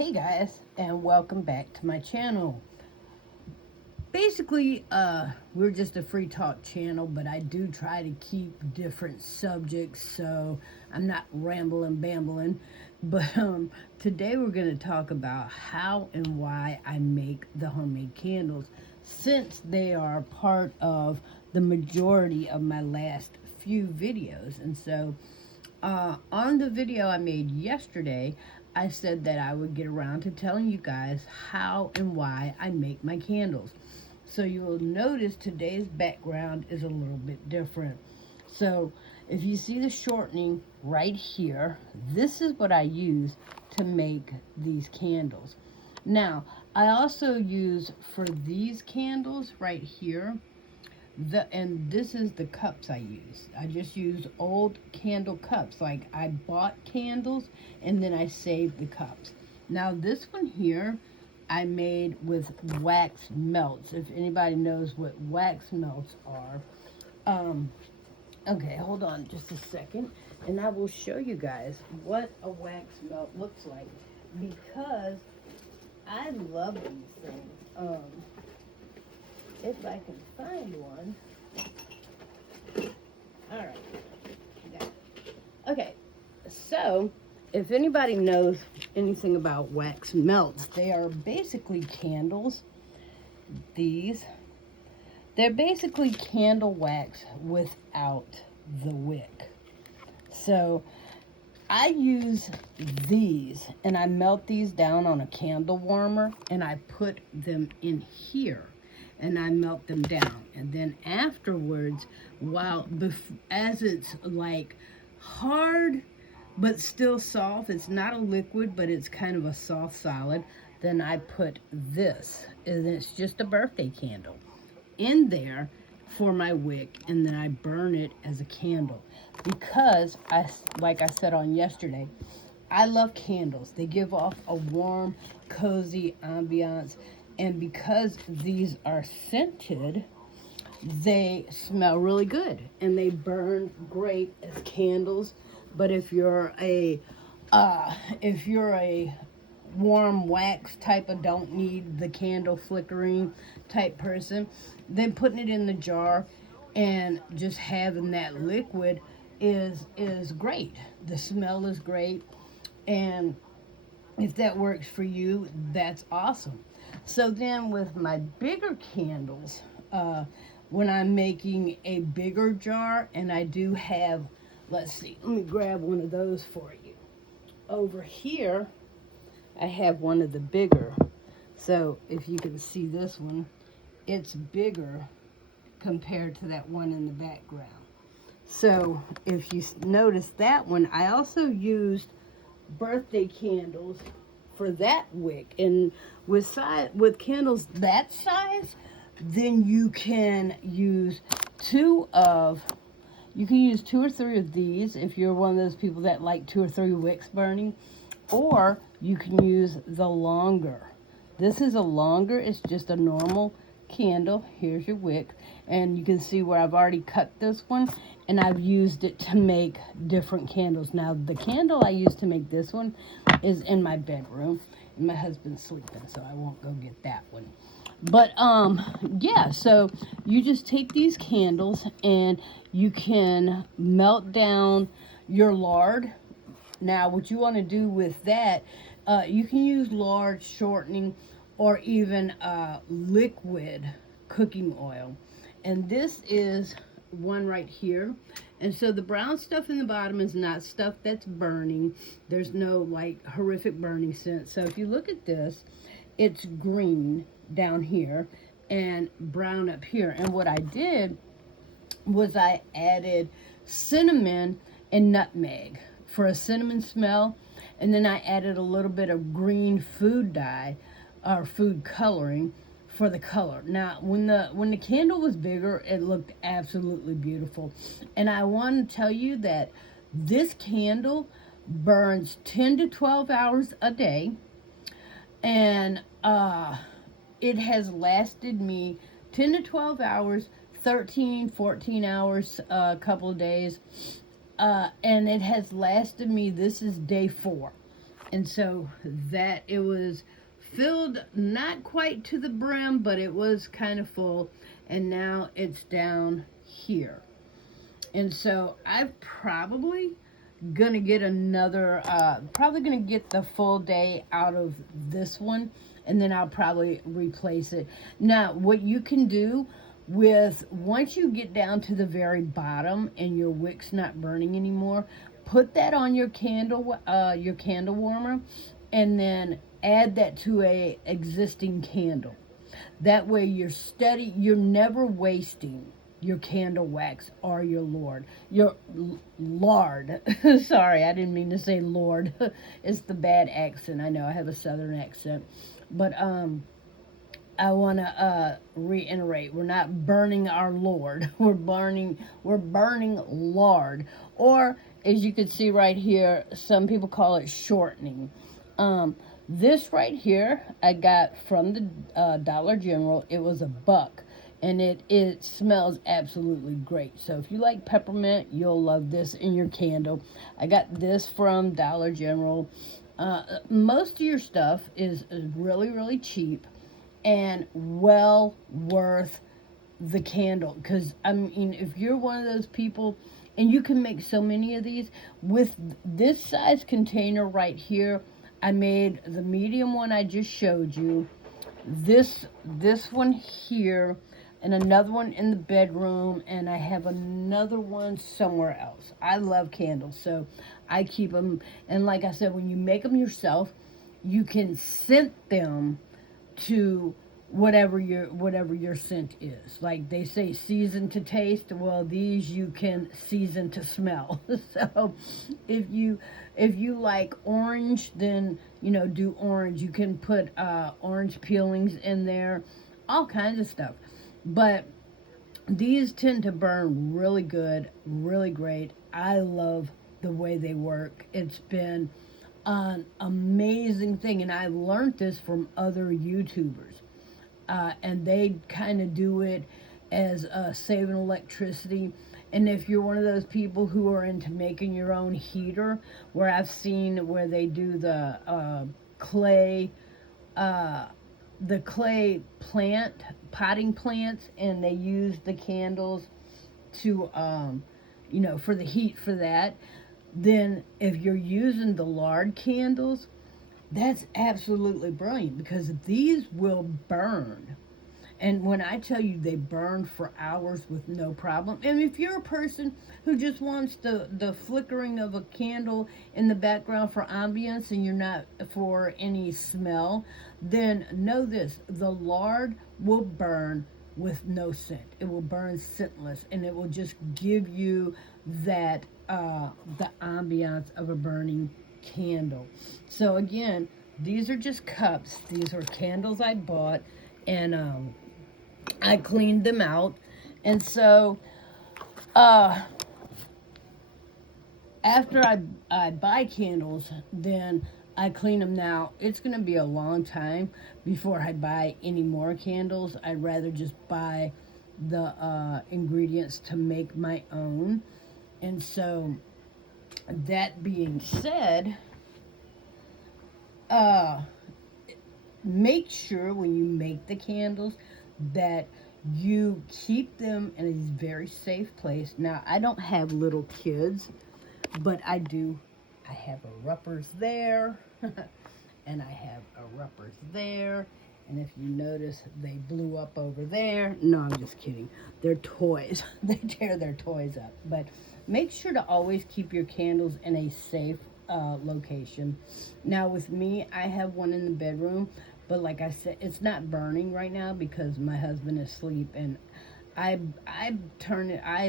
Hey guys, and welcome back to my channel. Basically, we're just a free talk channel, but I do try to keep different subjects, so I'm not rambling, bambling. But today we're going to talk about how and why I make the homemade candles, since they are part of the majority of my last few videos. And so, on the video I made yesterday, I said that I would get around to telling you guys how and why I make my candles. So you will notice today's background is a little bit different. So if you see the shortening right here, this is what I use to make these candles. Now, I also use for these candles right here, and this is the cups I use. I just use old candle cups. Like, I bought candles and then I saved the cups. Now this one here I made with wax melts. If anybody knows what wax melts are. Okay, hold on just a second, and I will show you guys what a wax melt looks like, because I love these things. If I can find one. All right. Yeah. Okay. So, if anybody knows anything about wax melts, they are basically candles. They're basically candle wax without the wick. So, I use these and I melt these down on a candle warmer and I put them in here and I melt them down. And then afterwards, as it's like hard but still soft, it's not a liquid, but it's kind of a soft solid, then I put this, and it's just a birthday candle, in there for my wick, and then I burn it as a candle. Because like I said on yesterday, I love candles. They give off a warm, cozy ambiance, and because these are scented, they smell really good and they burn great as candles. But if you're a warm wax type of, don't need the candle flickering type person, then putting it in the jar and just having that liquid is great. The smell is great, and if that works for you, that's awesome. So then with my bigger candles, when I'm making a bigger jar, and I do have, let's see, let me grab one of those for you. Over here, I have one of the bigger. So if you can see this one, it's bigger compared to that one in the background. So if you notice that one, I also used birthday candles for that wick. And with candles that size, then you can use two or three of these if you're one of those people that like 2 or 3 wicks burning, or you can use the longer. This is a longer, it's just a normal candle. Here's your wick, and you can see where I've already cut this one and I've used it to make different candles. Now the candle I used to make this one is in my bedroom, and my husband's sleeping, so I won't go get that one. But yeah, so you just take these candles and you can melt down your lard. Now what you want to do with that, you can use lard, shortening, or even liquid cooking oil. And this is one right here. And so the brown stuff in the bottom is not stuff that's burning. There's no like horrific burning scent. So if you look at this, it's green down here and brown up here. And what I did was I added cinnamon and nutmeg for a cinnamon smell, and then I added a little bit of green food dye or food coloring for the color. Now when the candle was bigger, it looked absolutely beautiful. And I want to tell you that this candle burns 10 to 12 hours a day, and it has lasted me 10 to 12 hours, 13, 14 hours, a couple of days. And it has lasted me, this is day 4. And so that it was filled not quite to the brim, but it was kind of full, and now it's down here. And so I'm probably gonna get another, probably gonna get the full day out of this one, and then I'll probably replace it. Now, what you can do with, once you get down to the very bottom and your wick's not burning anymore, put that on your candle warmer, and then add that to a existing candle. That way you're never wasting your candle wax or your lard. Sorry, I didn't mean to say lord. It's the bad accent. I know I have a southern accent. But I want to reiterate, we're not burning our Lord. We're burning lard. Or, as you can see right here, some people call it shortening. This right here, I got from the Dollar General. It was $1, and it smells absolutely great. So if you like peppermint, you'll love this in your candle. I got this from Dollar General. Most of your stuff is really, really cheap and well worth the candle, because I mean, if you're one of those people, and you can make so many of these with this size container right here. I made the medium one I just showed you, this one here, and another one in the bedroom, and I have another one somewhere else. I love candles, so I keep them. And like I said, when you make them yourself, you can scent them to whatever your scent is. Like they say, season to taste. Well, these you can season to smell. So if you like orange, then do orange. You can put orange peelings in there, all kinds of stuff. But these tend to burn really good, really great. I love the way they work. It's been an amazing thing, and I learned this from other YouTubers, and they kind of do it as saving electricity. And if you're one of those people who are into making your own heater, where I've seen where they do clay the clay potting plants, and they use the candles to for the heat for that. Then if you're using the lard candles, that's absolutely brilliant, because these will burn. And when I tell you, they burn for hours with no problem. And if you're a person who just wants the flickering of a candle in the background for ambience, and you're not for any smell, then know this: the lard will burn with no scent. It will burn scentless, and it will just give you that the ambiance of a burning candle. So again, these are just cups. These are candles I bought, and I cleaned them out. And so after I buy candles, then I clean them. Now it's going to be a long time before I buy any more candles. I'd rather just buy the ingredients to make my own. And so, that being said, make sure when you make the candles that you keep them in a very safe place. Now, I don't have little kids, but I do. I have a Ruppers there, and I have a Ruppers there. And if you notice, they blew up over there. No, I'm just kidding. They're toys. They tear their toys up. But make sure to always keep your candles in a safe location. Now, with me, I have one in the bedroom. But like I said, it's not burning right now because my husband is asleep. And I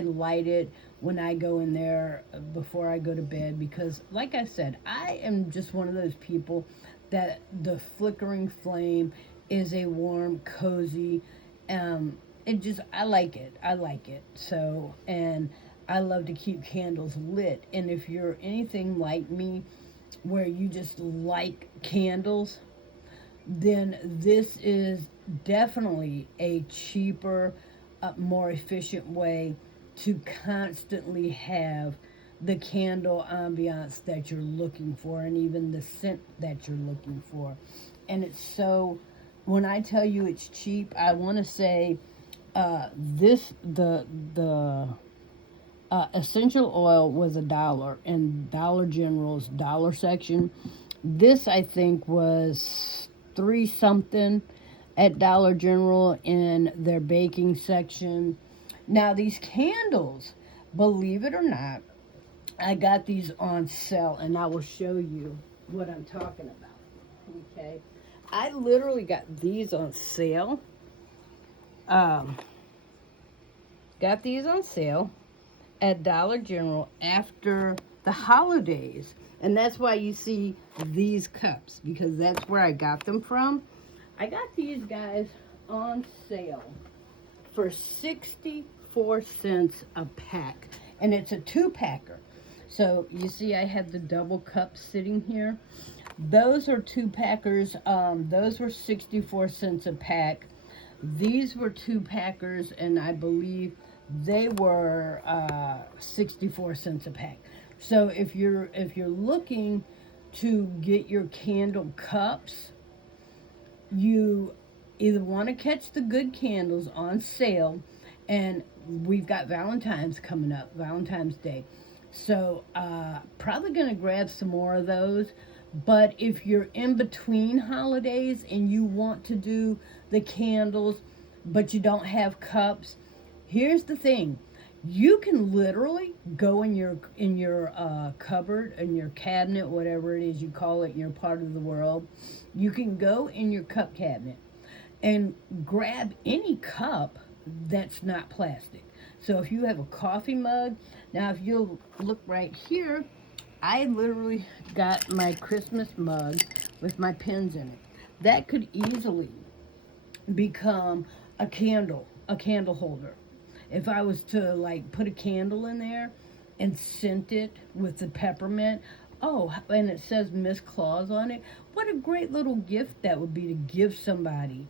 light it when I go in there before I go to bed. Because, like I said, I am just one of those people that the flickering flame is a warm, cozy, I like it. So, and I love to keep candles lit. And if you're anything like me, where you just like candles, then this is definitely a cheaper, more efficient way to constantly have the candle ambiance that you're looking for, and even the scent that you're looking for. And it's so, when I tell you it's cheap, I want to say this the essential oil was $1 in Dollar General's dollar section. This I think was three something at Dollar General in their baking section. Now these candles, believe it or not, I got these on sale, and I will show you what I'm talking about. Okay, I literally got these on sale. Um, got these on sale at Dollar General after the holidays. And that's why you see these cups, because that's where I got them from. I got these guys on sale for 64 cents a pack. And it's a two-packer. So you see I have the double cups sitting here. Those are two-packers. Those were 64 cents a pack. These were two-packers, and I believe they were 64 cents a pack. So if you're looking to get your candle cups, you either want to catch the good candles on sale, and we've got Valentine's coming up, Valentine's Day. So probably going to grab some more of those. But if you're in between holidays and you want to do the candles, but you don't have cups, here's the thing. You can literally go in your cupboard, in your cabinet, whatever it is you call it in your part of the world. You can go in your cup cabinet and grab any cup that's not plastic. So if you have a coffee mug, now if you'll look right here, I literally got my Christmas mug with my pins in it. That could easily become a candle holder. If I was to like put a candle in there and scent it with the peppermint, oh, and it says Miss Claus on it, what a great little gift that would be to give somebody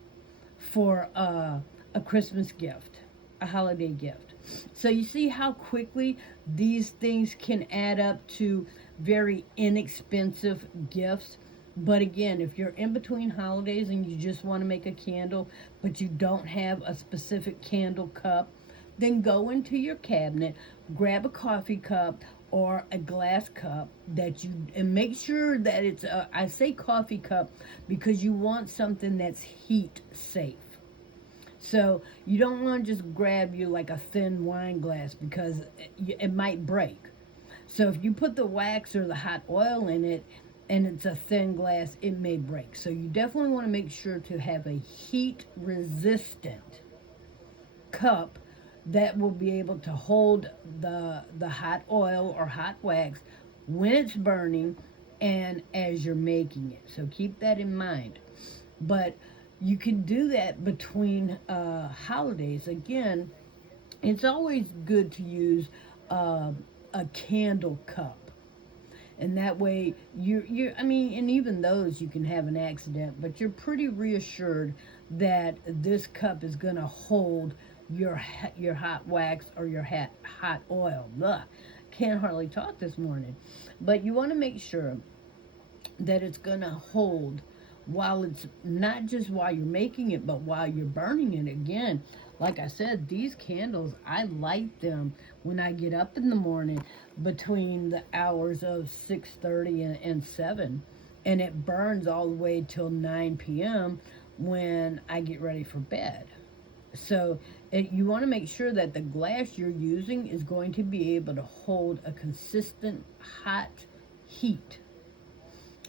for a Christmas gift, a holiday gift. So you see how quickly these things can add up to very inexpensive gifts. But again, if you're in between holidays and you just want to make a candle, but you don't have a specific candle cup, then go into your cabinet, grab a coffee cup or a glass cup and make sure that it's I say coffee cup because you want something that's heat safe. So you don't want to just grab you like a thin wine glass because it might break. So if you put the wax or the hot oil in it and it's a thin glass, it may break. So you definitely want to make sure to have a heat resistant cup that will be able to hold the hot oil or hot wax when it's burning and as you're making it. So keep that in mind. But you can do that between holidays. Again, it's always good to use a candle cup. And that way, I mean, and even those you can have an accident, but you're pretty reassured that this cup is going to hold your hot wax or your hot oil. Blah. Can't hardly talk this morning. But you want to make sure that it's going to hold while it's not just while you're making it, but while you're burning it. Again, like I said, these candles, I light them when I get up in the morning between the hours of 6:30 and 7, and it burns all the way till 9 p.m. when I get ready for bed. So you want to make sure that the glass you're using is going to be able to hold a consistent hot heat.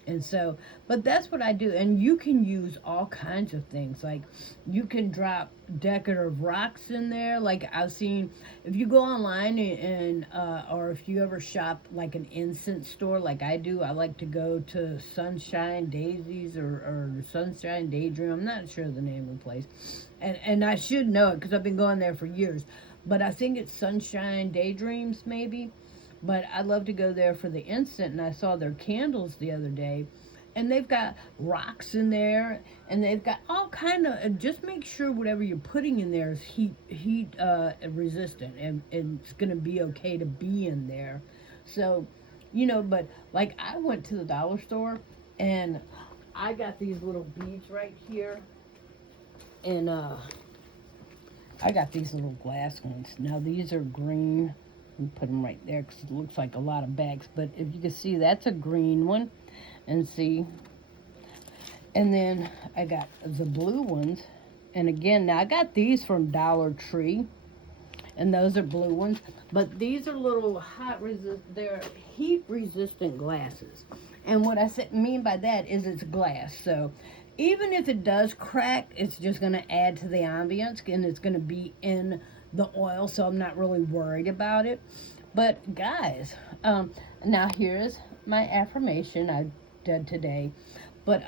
And so, but that's what I do. And you can use all kinds of things. Like you can drop decorative rocks in there. Like I've seen, if you go online and or if you ever shop like an incense store like I do, I like to go to Sunshine Daisies or Sunshine Daydream. I'm not sure the name of the place. And I should know it because I've been going there for years. But I think it's Sunshine Daydreams maybe. But I love to go there for the instant, and I saw their candles the other day, and they've got rocks in there, and they've got all kind of. Just make sure whatever you're putting in there is heat resistant, and it's going to be okay to be in there. So, you know, but like I went to the dollar store and I got these little beads right here, and I got these little glass ones. Now these are green. Let me put them right there because it looks like a lot of bags. But if you can see, that's a green one, and see. And then I got the blue ones, and again, now I got these from Dollar Tree, and those are blue ones. But these are little they're heat resistant glasses. And what mean by that is it's glass. So even if it does crack, it's just going to add to the ambience, and it's going to be in the oil. So I'm not really worried about it. But guys, now here's my affirmation I did today. But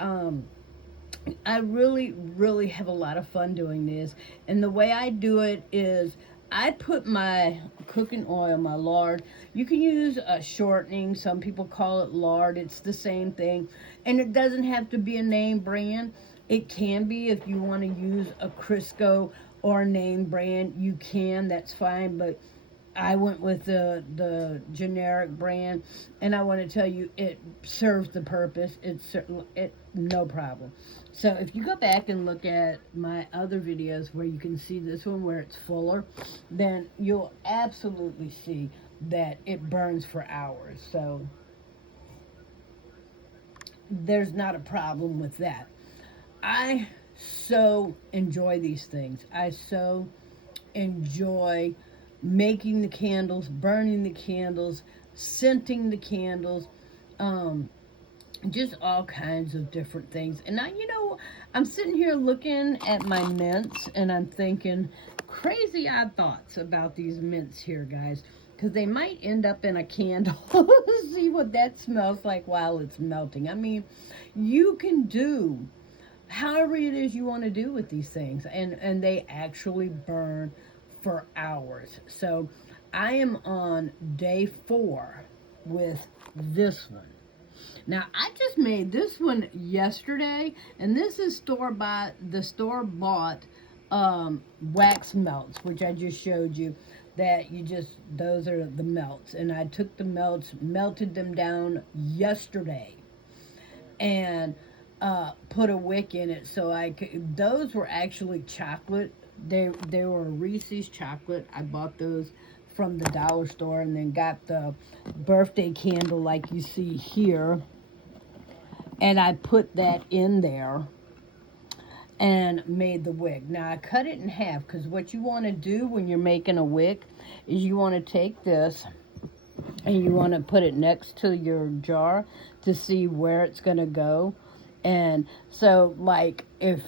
I really, really have a lot of fun doing this. And the way I do it is I put my cooking oil, my lard. You can use a shortening. Some people call it lard. It's the same thing. And it doesn't have to be a name brand. It can be if you want to use a Crisco or a name brand. You can. That's fine. But I went with the generic brand, and I want to tell you, it serves the purpose. It no problem. So if you go back and look at my other videos where you can see this one where it's fuller, then you'll absolutely see that it burns for hours. So there's not a problem with that. I so enjoy these things. I so enjoy making the candles, burning the candles, scenting the candles, just all kinds of different things. And I, I'm sitting here looking at my mints, and I'm thinking crazy odd thoughts about these mints here, guys, because they might end up in a candle. See what that smells like while it's melting. I mean, you can do however it is you want to do with these things, and they actually burn for hours. So I am on day 4 with this one. Now I just made this one yesterday, and this is the store bought wax melts, which I just showed you. That those are the melts, and I took the melts, melted them down yesterday, and put a wick in it so I could. Those were actually chocolate. They were Reese's chocolate. I bought those from the dollar store, and then got the birthday candle like you see here, and I put that in there and made the wick. Now I cut it in half, because what you want to do when you're making a wick is you want to take this and you want to put it next to your jar to see where it's going to go. And so, like, if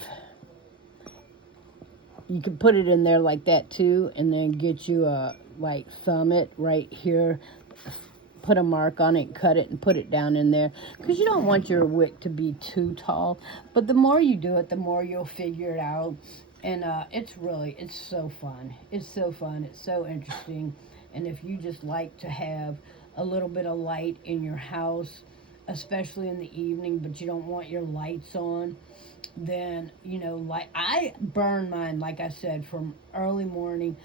you can put it in there like that too, and then get you thumb it right here, put a mark on it, cut it, and put it down in there, because you don't want your wick to be too tall. But the more you do it, the more you'll figure it out. And it's so fun. It's so fun. It's so interesting. And if you just like to have a little bit of light in your house, especially in the evening, but you don't want your lights on, then, like I burn mine, like I said, from early morning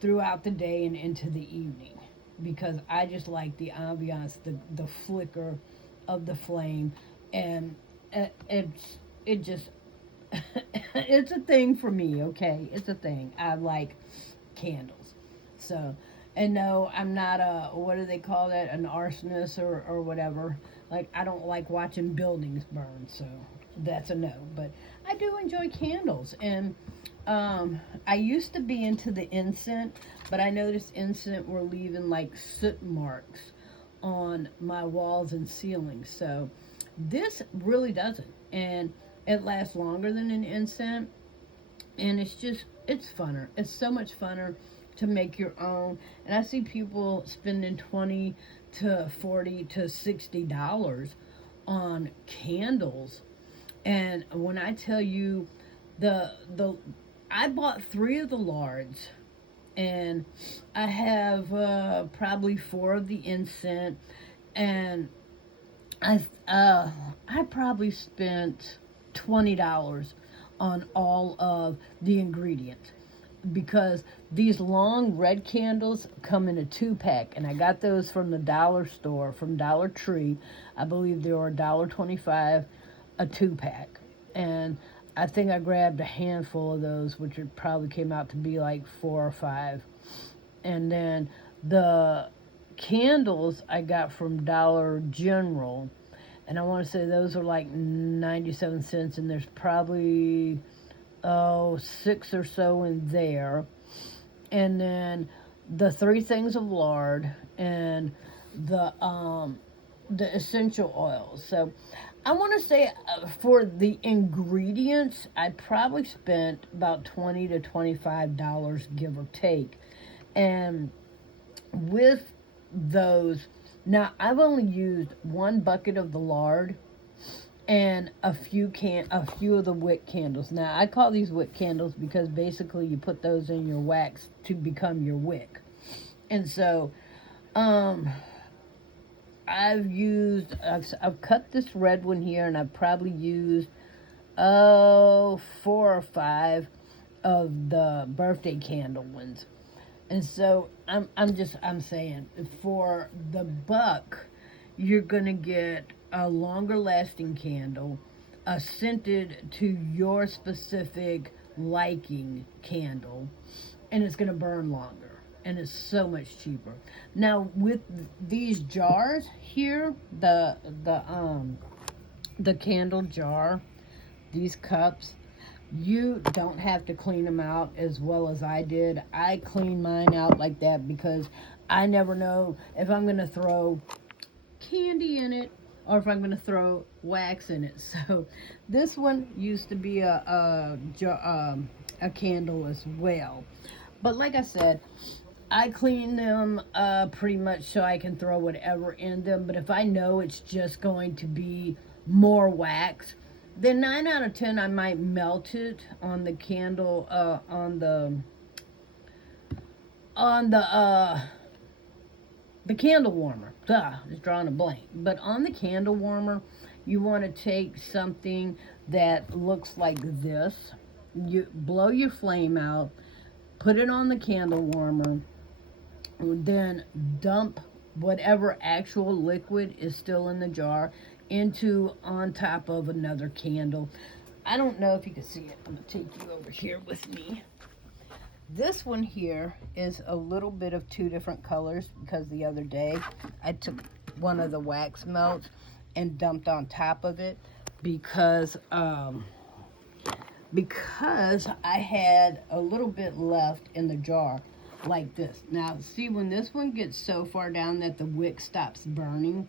throughout the day and into the evening, because I just like the ambiance, the flicker of the flame, and it just it's a thing for me. Okay, it's a thing. I like candles. So, and no, I'm not what do they call that, an arsonist or whatever. Like, I don't like watching buildings burn, so that's a no. But I do enjoy candles, and I used to be into the incense, but I noticed incense were leaving like soot marks on my walls and ceilings. So this really doesn't, and it lasts longer than an incense, and it's funner. It's so much funner to make your own. And I see people spending $20 to $40 to $60 on candles. And when I tell you, I bought 3 of the lards, and I have probably 4 of the incense, and I probably spent $20 on all of the ingredients. because these long red candles come in a 2-pack, and I got those from the dollar store, from Dollar Tree. I believe they were $1.25 a 2-pack, and I think I grabbed a handful of those, which it probably came out to be like 4 or 5. And then the candles I got from Dollar General, and I want to say those are like 97 cents, and there's probably 6 or so in there. And then the 3 things of lard and the essential oils. So I want to say for the ingredients, I probably spent about $20 to $25, give or take. And with those, now I've only used 1 bucket of the lard and a few of the wick candles. Now I call these wick candles because basically you put those in your wax to become your wick. And so I've cut this red one here, and I've probably used 4 or 5 of the birthday candle ones. And so I'm saying for the buck, you're gonna get a longer lasting candle, a scented to your specific liking candle, and it's gonna burn longer, and it's so much cheaper. Now with these jars here, the candle jar, these cups, you don't have to clean them out as well as I did. I clean mine out like that because I never know if I'm going to throw candy in it or if I'm going to throw wax in it. So this one used to be a candle as well. But like I said, I clean them pretty much so I can throw whatever in them. But if I know it's just going to be more wax, then 9 out of 10 I might melt it on the candle, on the candle warmer. Just drawing a blank. But on the candle warmer, you want to take something that looks like this. You blow your flame out, put it on the candle warmer, then dump whatever actual liquid is still in the jar into on top of another candle. I don't know if you can see it. I'm going to take you over here with me. This one here is a little bit of 2 different colors because the other day I took one of the wax melts and dumped on top of it because I had a little bit left in the jar like this. Now see, when this one gets so far down that the wick stops burning,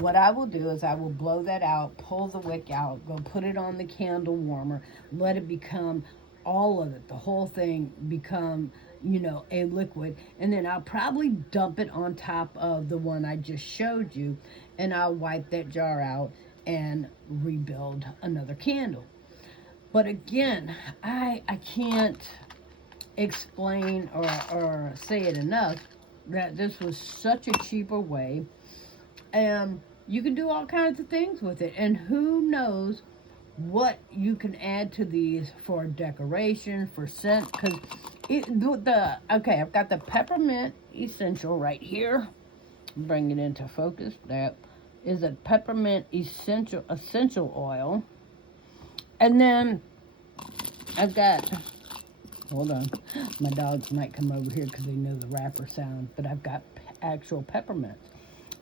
what I will do is I will blow that out, pull the wick out, go put it on the candle warmer, let it become all of it, the whole thing become, a liquid. And then I'll probably dump it on top of the one I just showed you, and I'll wipe that jar out and rebuild another candle. But again, I can't explain or say it enough that this was such a cheaper way. And you can do all kinds of things with it. And who knows what you can add to these for decoration, for scent. Because I've got the peppermint essential right here. Bring it into focus. That is a peppermint essential oil. And then I've got, hold on, my dogs might come over here because they know the wrapper sound. But I've got actual peppermint.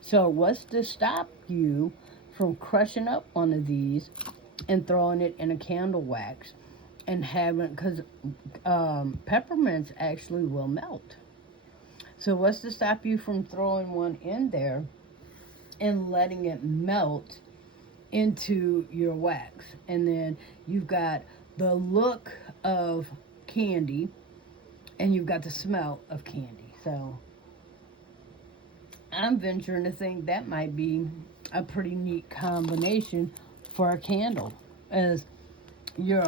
So what's to stop you from crushing up one of these and throwing it in a candle wax and having, because peppermints actually will melt. So what's to stop you from throwing one in there and letting it melt into your wax? And then you've got the look of candy and you've got the smell of candy. So I'm venturing to think that might be a pretty neat combination for a candle, as your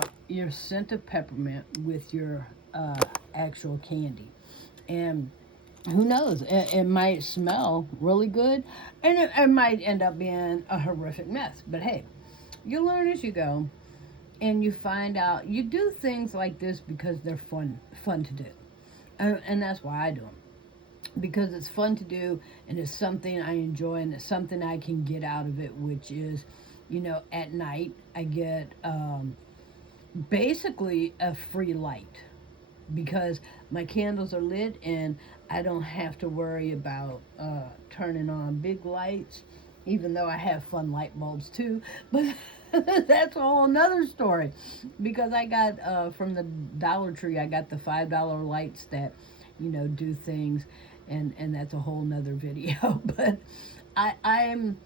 scent of peppermint with your actual candy. And who knows, it might smell really good, and it might end up being a horrific mess. But hey, you learn as you go. and you find out you do things like this because they're fun to do, and that's why I do them, because it's fun to do and it's something I enjoy and it's something I can get out of it, which is, at night I get basically a free light because my candles are lit and I don't have to worry about turning on big lights, even though I have fun light bulbs too. But that's a whole nother story because I got from the Dollar Tree, I got the $5 lights that, do things, and that's a whole nother video. But I'm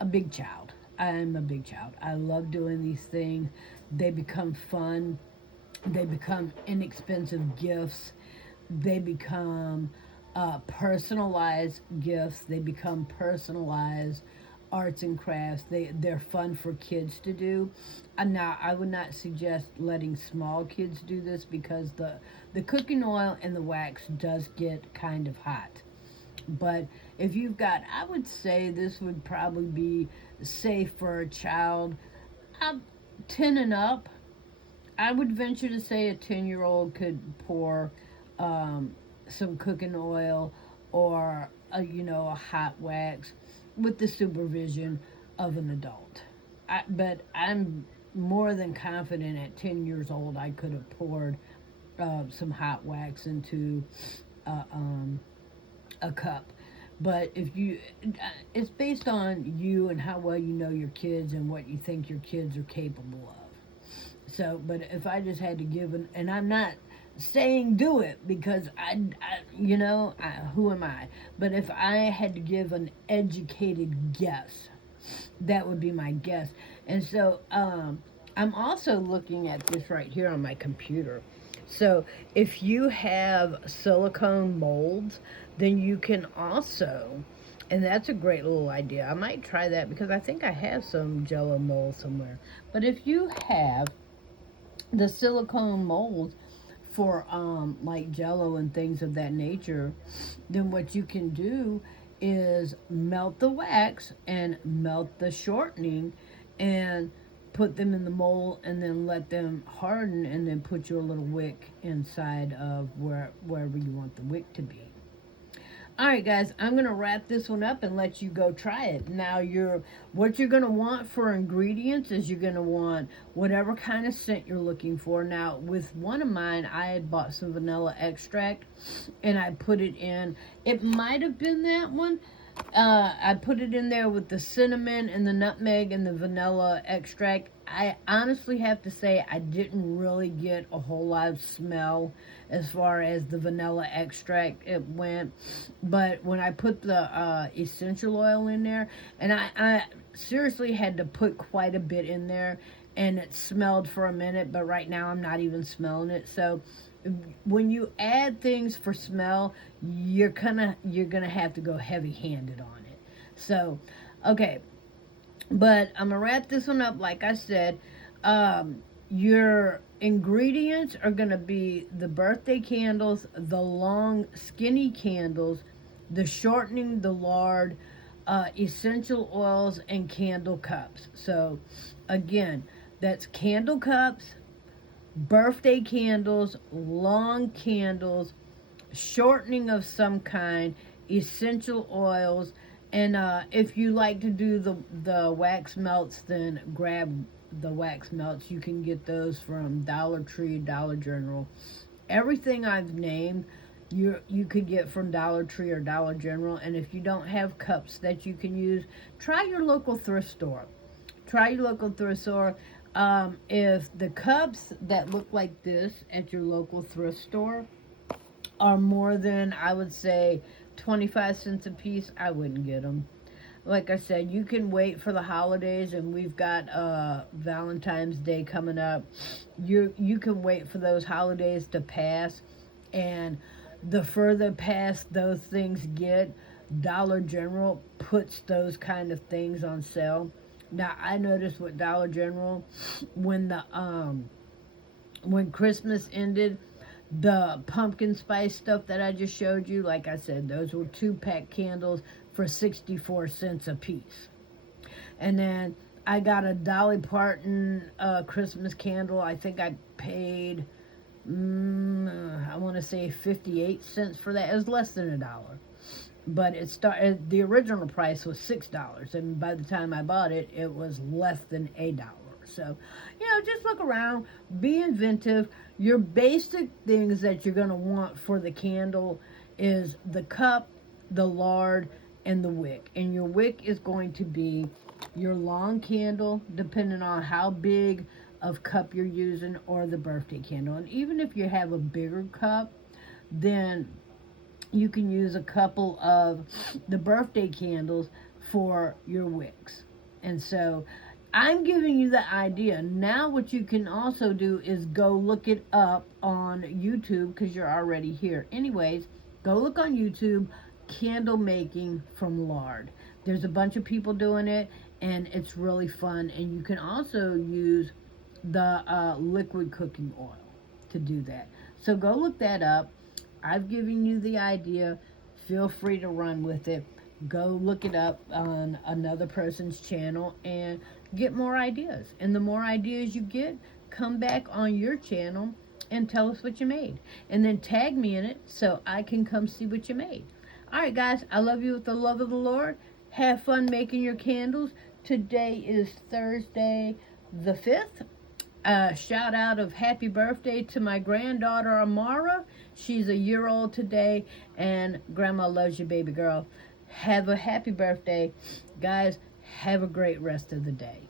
a big child. I'm a big child. I love doing these things. They become fun. They become inexpensive gifts. They become personalized gifts. They become personalized arts and crafts. They're fun for kids to do. And now I would not suggest letting small kids do this because the cooking oil and the wax does get kind of hot. But if you've got, I would say this would probably be safe for a child 10 and up. I would venture to say a 10-year-old could pour some cooking oil or a hot wax with the supervision of an adult. But I'm more than confident at 10 years old I could have poured some hot wax into a cup. But if it's based on you and how well you know your kids and what you think your kids are capable of. So, but if I just had to give and I'm not saying do it because who am I? But if I had to give an educated guess, that would be my guess. And so, I'm also looking at this right here on my computer. So if you have silicone molds, then you can also, and that's a great little idea. I might try that because I think I have some Jello molds somewhere. But if you have the silicone molds for like Jello and things of that nature, then what you can do is melt the wax and melt the shortening and put them in the mold and then let them harden and then put your little wick inside of wherever you want the wick to be. All right, guys, I'm going to wrap this one up and let you go try it. Now, what you're going to want for ingredients is you're going to want whatever kind of scent you're looking for. Now, with one of mine, I had bought some vanilla extract, and I put it in. It might have been that one. I put it in there with the cinnamon and the nutmeg and the vanilla extract. I honestly have to say I didn't really get a whole lot of smell as far as the vanilla extract it went. But when I put the essential oil in there, and I seriously had to put quite a bit in there, and it smelled for a minute, but right now I'm not even smelling it. So when you add things for smell, you're gonna have to go heavy-handed on it. So, okay, but I'm gonna wrap this one up. Like I said, your ingredients are gonna be the birthday candles, the long skinny candles, the shortening, the lard, essential oils, and candle cups. So, again, that's candle cups, birthday candles, long candles, shortening of some kind, essential oils, and if you like to do the wax melts, then grab the wax melts. You can get those from Dollar Tree, Dollar General. Everything I've named, you could get from Dollar Tree or Dollar General. And if you don't have cups that you can use, try your local thrift store. Try your local thrift store. If the cups that look like this at your local thrift store are more than, I would say, 25 cents a piece, I wouldn't get them. Like I said, you can wait for the holidays, and we've got Valentine's Day coming up. You can wait for those holidays to pass, and the further past those things get, Dollar General puts those kind of things on sale. Now, I noticed with Dollar General, when Christmas ended, the pumpkin spice stuff that I just showed you, like I said, those were 2-pack candles for 64 cents a piece. And then I got a Dolly Parton Christmas candle. I think I paid, I want to say 58 cents for that. It was less than $1. But it started, the original price was $6. And by the time I bought it, it was less than $1. So, just look around, be inventive. Your basic things that you're going to want for the candle is the cup, the lard, and the wick. And your wick is going to be your long candle, depending on how big of cup you're using, or the birthday candle. And even if you have a bigger cup, then you can use a couple of the birthday candles for your wicks. And so I'm giving you the idea. Now what you can also do is go look it up on YouTube, because you're already here. Anyways, go look on YouTube, candle making from lard. There's a bunch of people doing it, and it's really fun. And you can also use the liquid cooking oil to do that. So go look that up. I've given you the idea. Feel free to run with it. Go look it up on another person's channel and get more ideas. And the more ideas you get, come back on your channel and tell us what you made. And then tag me in it so I can come see what you made. All right, guys, I love you with the love of the Lord. Have fun making your candles. Today is Thursday the 5th. Shout out of happy birthday to my granddaughter Amara. She's a year old today, and Grandma loves you, baby girl. Have a happy birthday. Guys, have a great rest of the day.